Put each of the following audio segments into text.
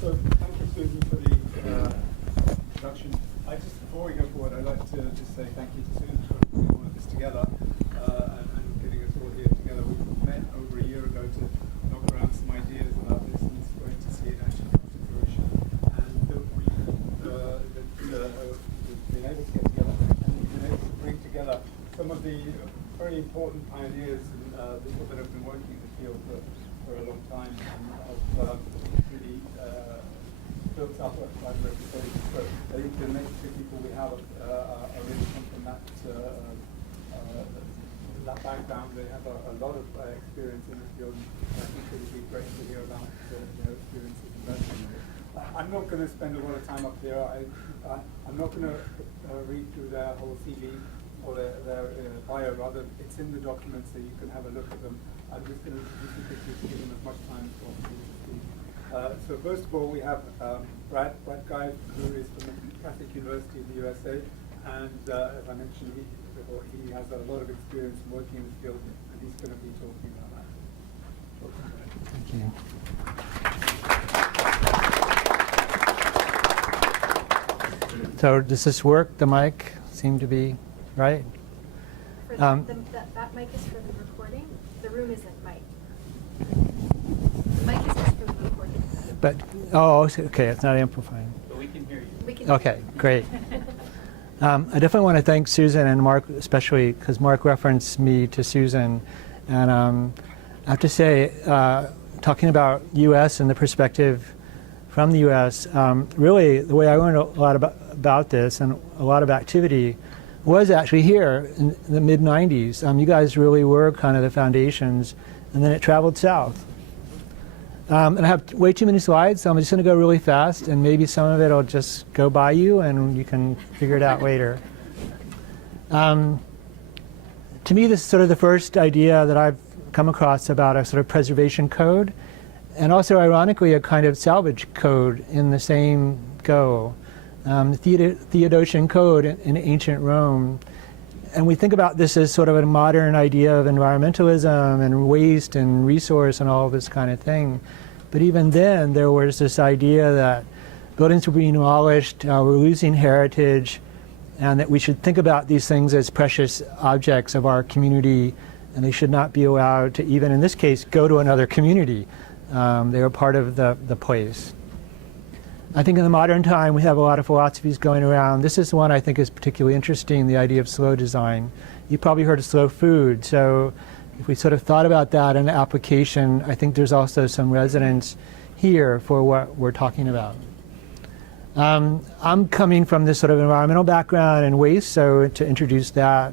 So thank you, Susan, for the introduction. Before we go forward, I'd like to just say thank you to Susan for putting all of this together and getting us all here together. We met over a year ago to knock around some ideas about this, and it's great to see it actually come to fruition. And we've been able to get together, and we've been able to bring together some of the very important pioneers and people that have been working in the field for a long time, and have really built up a quite a reputation. So I think the next two people we have are really come from that background. They have a lot of experience in the field, and I think it would be great to hear about their experiences in that. I'm not going to spend a lot of time up here. I'm not going to read through their whole CV or their bio, rather it's in the document so you can have a look at them. I'm just going to give them as much time as possible to speak. So first of all, we have Brad Guy, who is from the Catholic University of the USA, and as I mentioned before, he has a lot of experience working in this field, and he's going to be talking about that. Thank you. So does this work? The mic seemed to be right. For that mic is for the recording. The room isn't mic. The mic is just for the recording. But okay, it's not amplifying. But we can hear you. We can Okay, great. I definitely want to thank Susan and Mark, especially because Mark referenced me to Susan, and I have to say, talking about U.S. and the perspective from the U.S., really the way I learned a lot about this and a lot of activity was actually here in the mid-90s. You guys really were kind of the foundations, and then it traveled south. And I have way too many slides, so I'm just going to go really fast, and maybe some of it will just go by you, and you can figure it out later. To me, this is sort of the first idea that I've come across about a sort of preservation code, and also, ironically, a kind of salvage code in the same go. The Theodosian Code in ancient Rome. And we think about this as sort of a modern idea of environmentalism and waste and resource and all this kind of thing. But even then, there was this idea that buildings were being demolished, we're losing heritage, and that we should think about these things as precious objects of our community, and they should not be allowed to, even in this case, go to another community. They were part of the place. I think in the modern time we have a lot of philosophies going around. This is one I think is particularly interesting, the idea of slow design. You probably heard of slow food, so if we sort of thought about that in application, I think there's also some resonance here for what we're talking about. I'm coming from this sort of environmental background and waste, so to introduce that.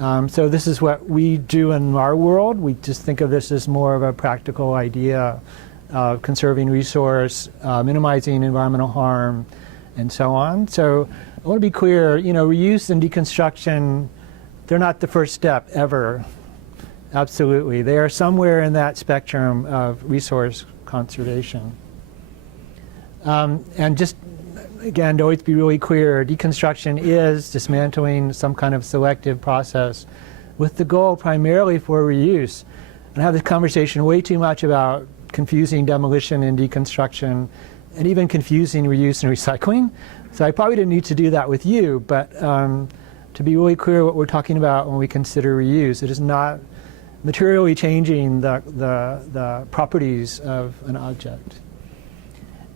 So this is what we do in our world. We just think of this as more of a practical idea of conserving resource, minimizing environmental harm, and so on. So I want to be clear, reuse and deconstruction, they're not the first step ever. Absolutely. They are somewhere in that spectrum of resource conservation. And just, again, to always be really clear, deconstruction is dismantling some kind of selective process with the goal primarily for reuse. And I have this conversation way too much about confusing demolition and deconstruction, and even confusing reuse and recycling. So I probably didn't need to do that with you, but to be really clear what we're talking about when we consider reuse, it is not materially changing the properties of an object.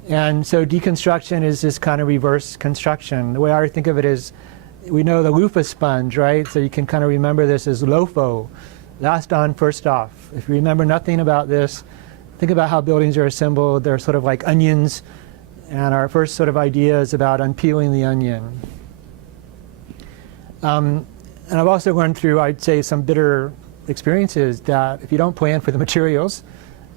And so deconstruction is this kind of reverse construction. The way I think of it is, we know the loofah sponge, right? So you can kind of remember this as LOFO, last on, first off. If you remember nothing about this, think about how buildings are assembled. They're sort of like onions, and our first sort of idea is about unpeeling the onion. And I've also gone through, I'd say, some bitter experiences that if you don't plan for the materials,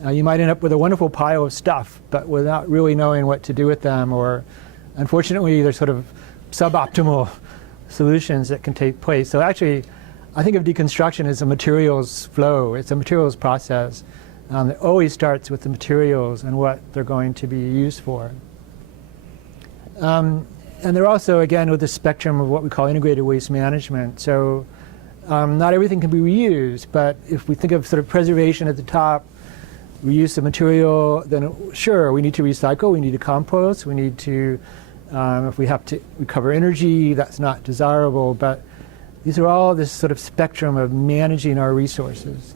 you might end up with a wonderful pile of stuff, but without really knowing what to do with them, or unfortunately, there's sort of suboptimal solutions that can take place. So actually, I think of deconstruction as a materials flow. It's a materials process. It always starts with the materials and what they're going to be used for. And they're also, again, with the spectrum of what we call integrated waste management. So not everything can be reused, but if we think of sort of preservation at the top, reuse of material, then sure, we need to recycle, we need to compost, we need to, if we have to recover energy, that's not desirable, but these are all this sort of spectrum of managing our resources.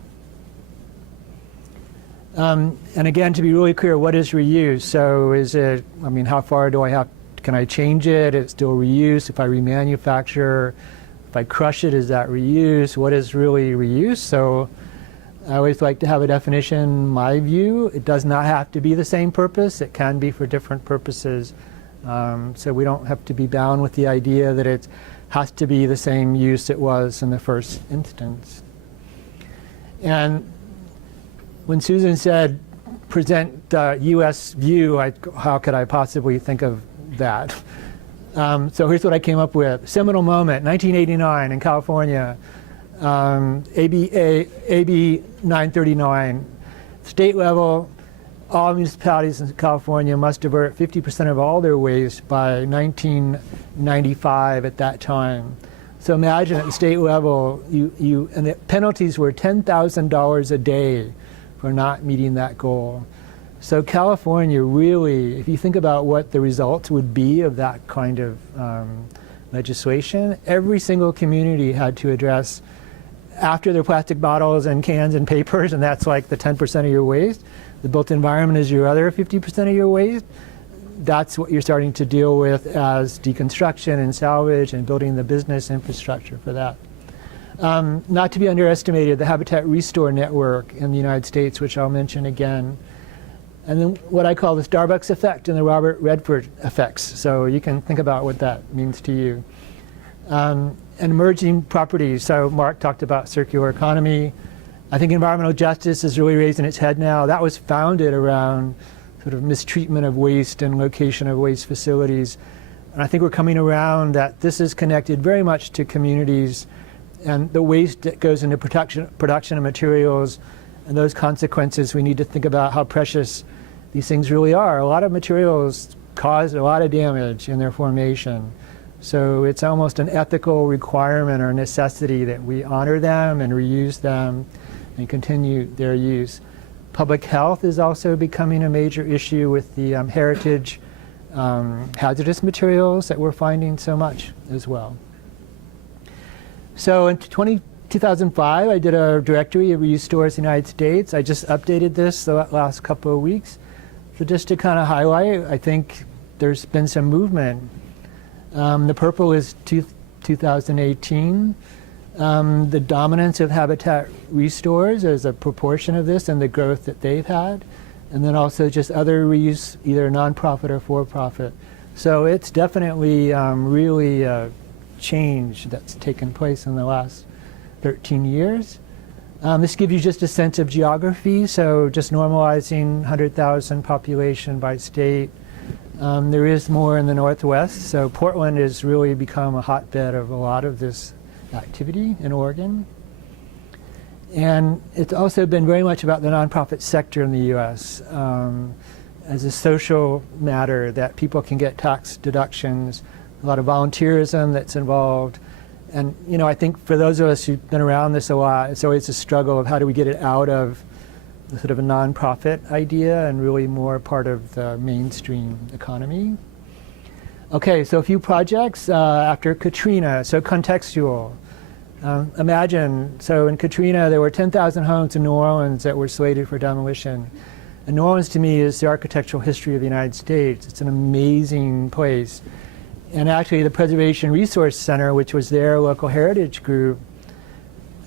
And again, to be really clear, what is reuse? So is it, I mean, how far do I have, can I change it? It's still reuse. If I remanufacture, if I crush it, is that reuse? What is really reuse? So I always like to have a definition, my view. It does not have to be the same purpose. It can be for different purposes. So we don't have to be bound with the idea that it has to be the same use it was in the first instance. And when Susan said, present the US view, how could I possibly think of that? So here's what I came up with. Seminal moment, 1989 in California, AB 939, state level, all municipalities in California must divert 50% of all their waste by 1995 at that time. So imagine at the state level, and the penalties were $10,000 a day for not meeting that goal. So California really, if you think about what the results would be of that kind of legislation, every single community had to address, after their plastic bottles and cans and papers, and that's like the 10% of your waste, the built environment is your other 50% of your waste, that's what you're starting to deal with as deconstruction and salvage and building the business infrastructure for that. Not to be underestimated, the Habitat Restore Network in the United States, which I'll mention again. And then what I call the Starbucks effect and the Robert Redford effects. So you can think about what that means to you. And emerging properties. So Mark talked about circular economy. I think environmental justice is really raising its head now. That was founded around sort of mistreatment of waste and location of waste facilities. And I think we're coming around that this is connected very much to communities and the waste that goes into production of materials and those consequences. We need to think about how precious these things really are. A lot of materials cause a lot of damage in their formation. So it's almost an ethical requirement or necessity that we honor them and reuse them and continue their use. Public health is also becoming a major issue with the heritage hazardous materials that we're finding so much as well. So in 2005, I did a directory of reuse stores in the United States. I just updated this the last couple of weeks. So just to kind of highlight, I think there's been some movement. The purple is 2018. The dominance of Habitat Restores as a proportion of this and the growth that they've had. And then also just other reuse, either nonprofit or for-profit. So it's definitely really a change that's taken place in the last 13 years. This gives you just a sense of geography, so just normalizing 100,000 population by state. There is more in the Northwest, so Portland has really become a hotbed of a lot of this activity in Oregon. And it's also been very much about the nonprofit sector in the US as a social matter that people can get tax deductions, a lot of volunteerism that's involved. And you know, I think for those of us who've been around this a lot, it's always a struggle of how do we get it out of the sort of a nonprofit idea and really more part of the mainstream economy. Okay, so a few projects after Katrina, so contextual. Imagine, so in Katrina there were 10,000 homes in New Orleans that were slated for demolition. And New Orleans to me is the architectural history of the United States. It's an amazing place. And actually the Preservation Resource Center, which was their local heritage group,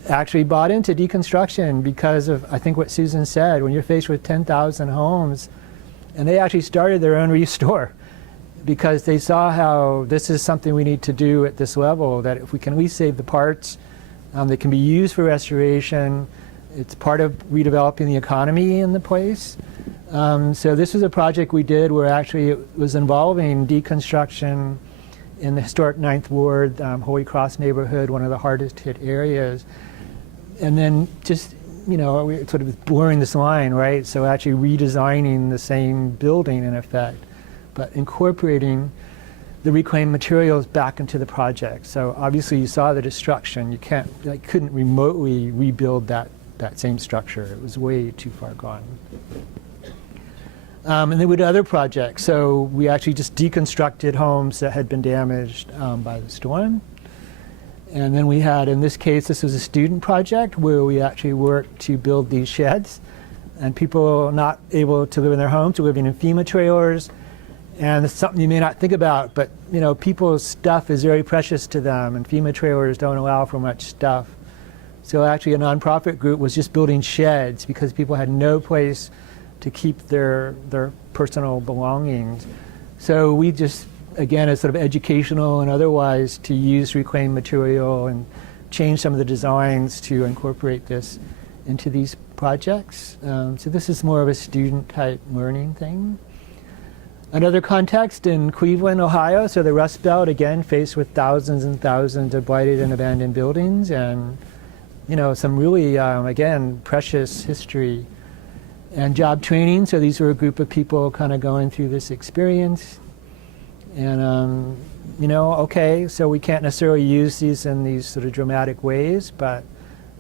actually bought into deconstruction because of, I think, what Susan said. When you're faced with 10,000 homes, and they actually started their own restore because they saw how this is something we need to do at this level, that if we can at least save the parts that can be used for restoration, it's part of redeveloping the economy in the place. So this was a project we did where actually it was involving deconstruction in the historic 9th Ward, Holy Cross neighborhood, one of the hardest hit areas. And then just, you know, we're sort of blurring this line, right? So actually redesigning the same building in effect, but incorporating the reclaimed materials back into the project. So obviously you saw the destruction. You couldn't remotely rebuild that that same structure. It was way too far gone. And then we did other projects. So we actually just deconstructed homes that had been damaged by the storm. And then we had, in this case, this was a student project where we actually worked to build these sheds. And people not able to live in their homes were living in FEMA trailers. And it's something you may not think about, but you know, people's stuff is very precious to them, and FEMA trailers don't allow for much stuff. So actually a nonprofit group was just building sheds because people had no place to keep their personal belongings. So we just, again, as sort of educational and otherwise, to use reclaimed material and change some of the designs to incorporate this into these projects. So this is more of a student-type learning thing. Another context in Cleveland, Ohio, so the Rust Belt, again, faced with thousands and thousands of blighted and abandoned buildings, and you know, some really, again, precious history and job training. So these were a group of people kind of going through this experience. And, you know, okay, so we can't necessarily use these in these sort of dramatic ways, but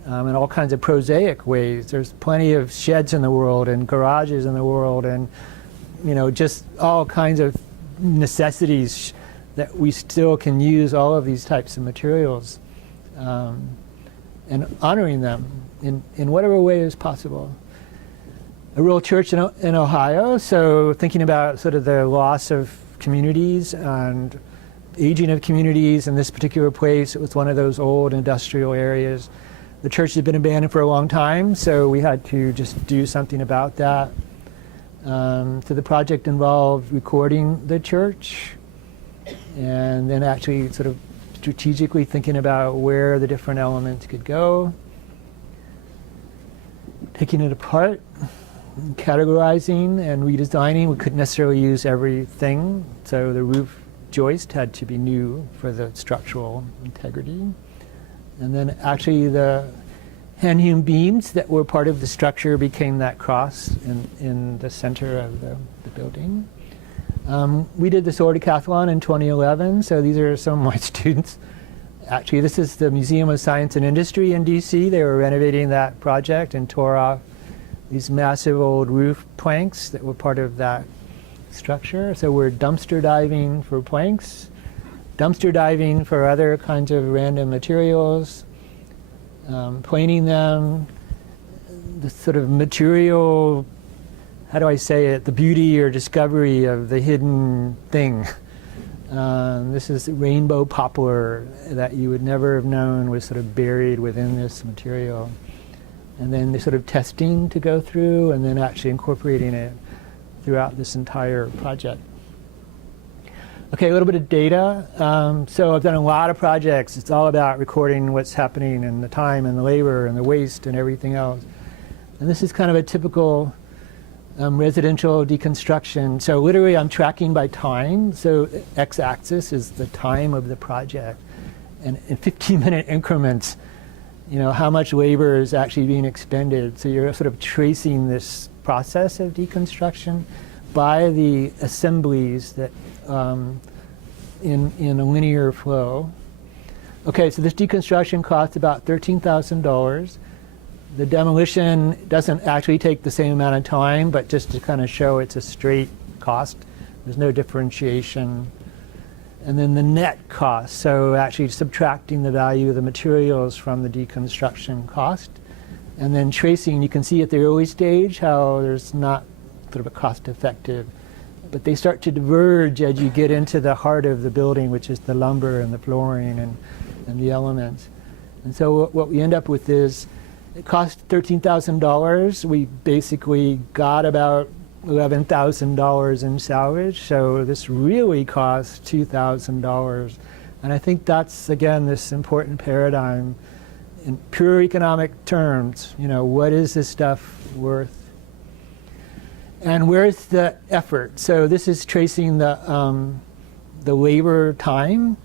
in all kinds of prosaic ways. There's plenty of sheds in the world and garages in the world and, you know, just all kinds of necessities that we still can use all of these types of materials and honoring them in whatever way is possible. A rural church in Ohio, so thinking about sort of the loss of communities and aging of communities in this particular place. It was one of those old industrial areas. The church had been abandoned for a long time, so we had to just do something about that. So the project involved recording the church and then actually sort of strategically thinking about where the different elements could go, taking it apart, categorizing and redesigning. We couldn't necessarily use everything, so the roof joist had to be new for the structural integrity. And then actually the hand-hewn beams that were part of the structure became that cross in the center of the building. We did the Solar Decathlon in 2011, so these are some of my students. Actually, this is the Museum of Science and Industry in DC. They were renovating that project and tore off these massive old roof planks that were part of that structure. So we're dumpster diving for planks, dumpster diving for other kinds of random materials, planing them, the sort of material, how do I say it, the beauty or discovery of the hidden thing. This is rainbow poplar that you would never have known was sort of buried within this material. And then the sort of testing to go through and then actually incorporating it throughout this entire project. Okay, a little bit of data. So I've done a lot of projects. It's all about recording what's happening and the time and the labor and the waste and everything else. And this is kind of a typical residential deconstruction. So literally I'm tracking by time. So x-axis is the time of the project. And in 15-minute increments, you know, how much labor is actually being expended. So you're sort of tracing this process of deconstruction by the assemblies that in a linear flow. Okay, so this deconstruction costs about $13,000. The demolition doesn't actually take the same amount of time, but just to kind of show it's a straight cost. There's no differentiation. And then the net cost, so actually subtracting the value of the materials from the deconstruction cost. And then tracing, you can see at the early stage how there's not sort of a cost-effective, but they start to diverge as you get into the heart of the building, which is the lumber and the flooring and the elements. And so what we end up with is, it cost $13,000. We basically got about $11,000 in salvage, so this really cost $2,000. And I think that's, again, this important paradigm in pure economic terms. You know, what is this stuff worth? And where's the effort? So this is tracing the labor time.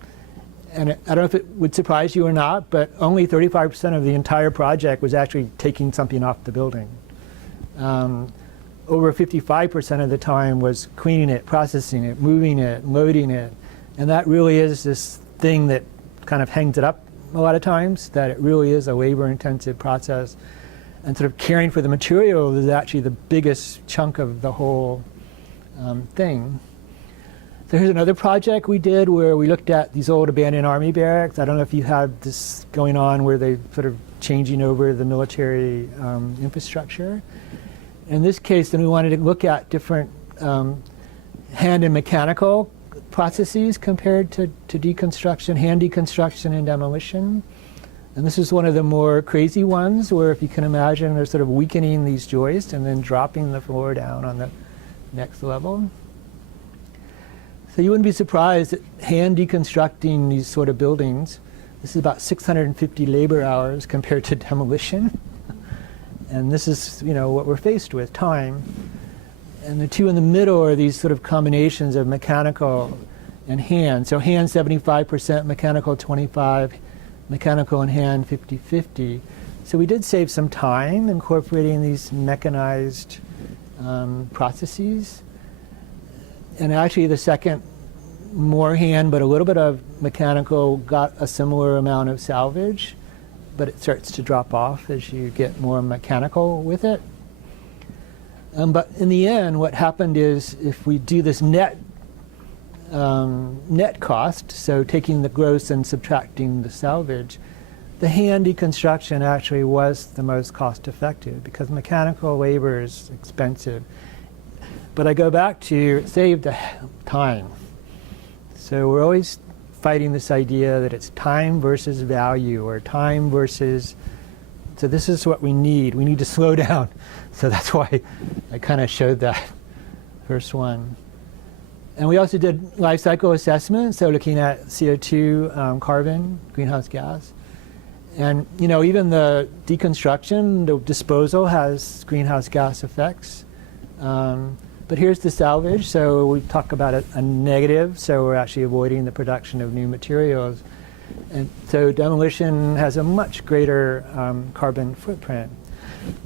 And I don't know if it would surprise you or not, but only 35% of the entire project was actually taking something off the building. Over 55% of the time was cleaning it, processing it, moving it, loading it. And that really is this thing that kind of hangs it up a lot of times, that it really is a labor-intensive process. and sort of caring for the material is actually the biggest chunk of the whole thing. So here's another project we did where we looked at these old abandoned army barracks. I don't know if you had this going on where they sort of changing over the military infrastructure. In this case, then we wanted to look at different hand and mechanical processes compared to deconstruction, hand deconstruction and demolition. And this is one of the more crazy ones where, if you can imagine, they're sort of weakening these joists and then dropping the floor down on the next level. So you wouldn't be surprised that hand deconstructing these sort of buildings, this is about 650 labor hours compared to demolition. And this is, you know, what we're faced with, time. And the two in the middle are these sort of combinations of mechanical and hand. So hand 75%, mechanical 25%, mechanical and hand 50-50. So we did save some time incorporating these mechanized processes. And actually the second, more hand but a little bit of mechanical, got a similar amount of salvage, but it starts to drop off as you get more mechanical with it. But in the end, what happened is, if we do this net cost, so taking the gross and subtracting the salvage, the hand deconstruction actually was the most cost effective because mechanical labor is expensive. But I go back to save the time. So we're always fighting this idea that it's time versus value, or time versus, so this is what we need. We need to slow down. So that's why I kind of showed that first one. And we also did life cycle assessment, so looking at CO2, carbon, greenhouse gas. And, you know, even the deconstruction, the disposal has greenhouse gas effects. But here's the salvage. So we talk about a negative, so we're actually avoiding the production of new materials. And so demolition has a much greater carbon footprint.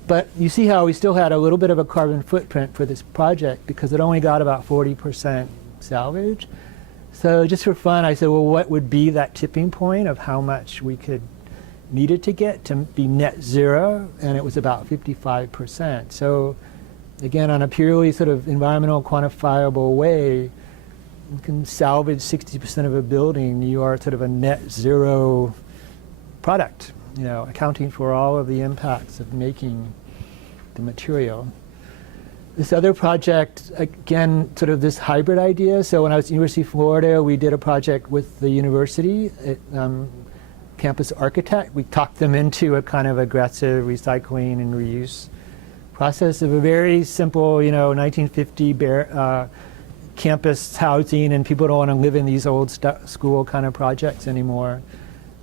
But you see how we still had a little bit of a carbon footprint for this project because it only got about 40% salvage. So just for fun, I said, well, what would be that tipping point of how much we could needed to get to be net zero? And it was about 55%. So again, on a purely sort of environmental quantifiable way, you can salvage 60% of a building. You are sort of a net zero product, you know, accounting for all of the impacts of making the material. This other project, again, sort of this hybrid idea. So when I was at University of Florida, we did a project with the university, campus architect. We talked them into a kind of aggressive recycling and reuse process of a very simple, you know, 1950 campus housing, and people don't want to live in these old school kind of projects anymore.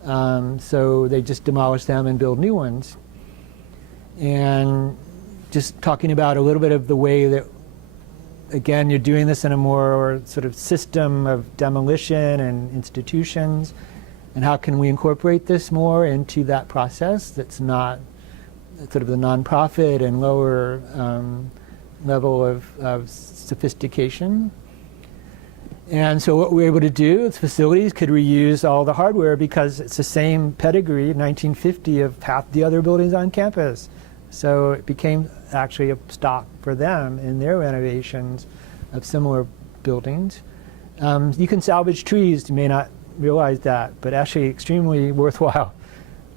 So they just demolish them and build new ones. And just talking about a little bit of the way that, again, you're doing this in a more sort of system of demolition and institutions, and how can we incorporate this more into that process that's not sort of the nonprofit and lower level of sophistication. And so what we were able to do is facilities could reuse all the hardware because it's the same pedigree, 1950, of half the other buildings on campus. So it became actually a stock for them in their renovations of similar buildings. You can salvage trees. You may not realize that, but actually extremely worthwhile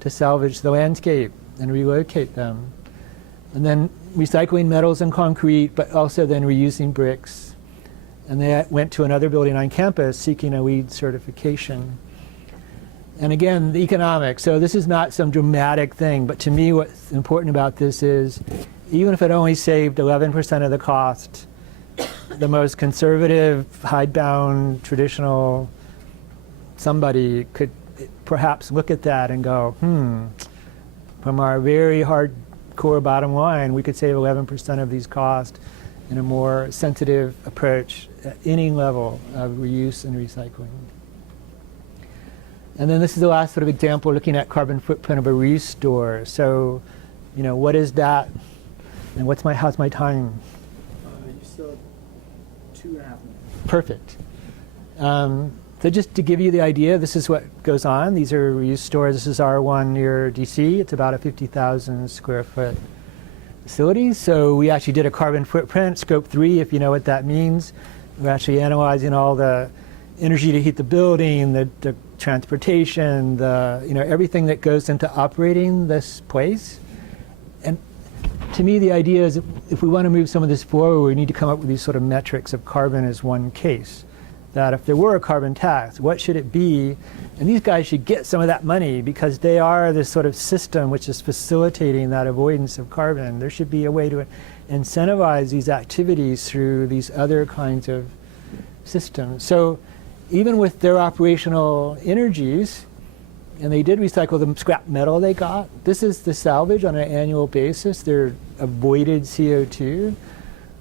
to salvage the landscape and relocate them. And then recycling metals and concrete, but also then reusing bricks. And they went to another building on campus seeking a LEED certification. And again, the economics. So this is not some dramatic thing, but to me what's important about this is, even if it only saved 11% of the cost, the most conservative, hidebound, traditional somebody could perhaps look at that and go, from our very hardcore bottom line, we could save 11% of these costs in a more sensitive approach at any level of reuse and recycling. And then this is the last sort of example, looking at carbon footprint of a restore. So, you know, what is that? And how's my time? You still have 2.5 minutes. Perfect. So just to give you the idea, this is what goes on. These are reuse stores. This is our one near DC. It's about a 50,000 square foot facilities. So we actually did a carbon footprint, scope 3, if you know what that means. We're actually analyzing all the energy to heat the building, the transportation, everything that goes into operating this place. And to me, the idea is if we want to move some of this forward, we need to come up with these sort of metrics of carbon as one case. That if there were a carbon tax, what should it be? And these guys should get some of that money because they are this sort of system which is facilitating that avoidance of carbon. There should be a way to incentivize these activities through these other kinds of systems. So even with their operational energies, and they did recycle the scrap metal they got, this is the salvage on an annual basis, their avoided CO2.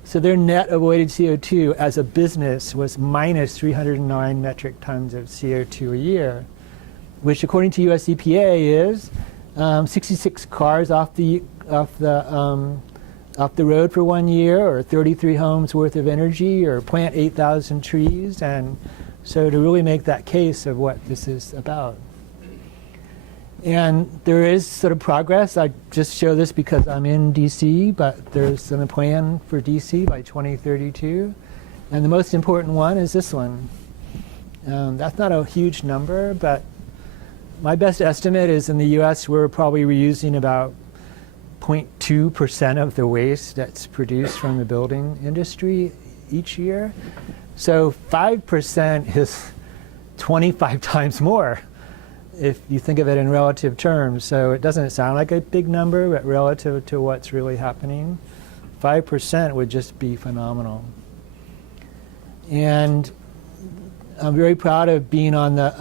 So their net avoided CO2 as a business was minus 309 metric tons of CO2 a year, which according to US EPA is 66 cars off the road for 1 year, or 33 homes worth of energy, or plant 8,000 trees. And so to really make that case of what this is about. And there is sort of progress. I just show this because I'm in DC, but there's a plan for DC by 2032. And the most important one is this one. That's not a huge number, but my best estimate is in the US we're probably reusing about 0.2% of the waste that's produced from the building industry each year. So 5% is 25 times more, if you think of it in relative terms. So it doesn't sound like a big number, but relative to what's really happening, 5% would just be phenomenal. And I'm very proud of being on the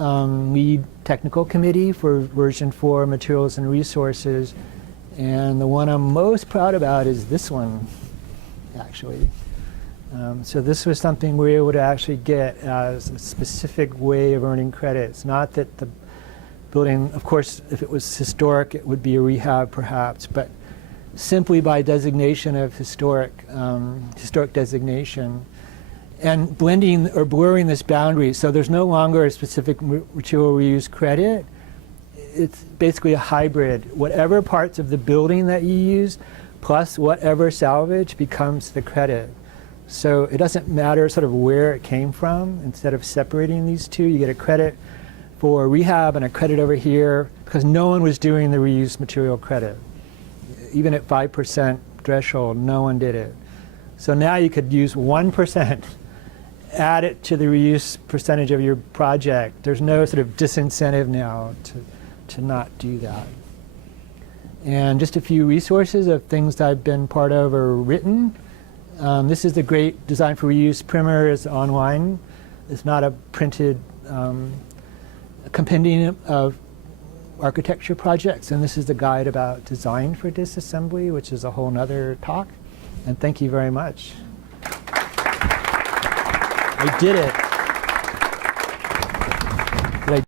lead technical committee for version 4 materials and resources. And the one I'm most proud about is this one, actually. So this was something we were able to actually get as a specific way of earning credits. Not that the building, of course, if it was historic, it would be a rehab perhaps, but simply by designation of historic designation, and blending or blurring this boundary. So there's no longer a specific material reuse credit. It's basically a hybrid. Whatever parts of the building that you use, plus whatever salvage becomes the credit. So it doesn't matter sort of where it came from. Instead of separating these two, you get a credit for rehab and a credit over here, because no one was doing the reuse material credit. Even at 5% threshold, no one did it. So now you could use 1%, add it to the reuse percentage of your project. There's no sort of disincentive now to not do that. And just a few resources of things that I've been part of or written. This is the great Design for Reuse primer. Is online. It's not a printed compendium of architecture projects, and this is the guide about design for disassembly, which is a whole nother talk. And thank you very much. I did it. Did I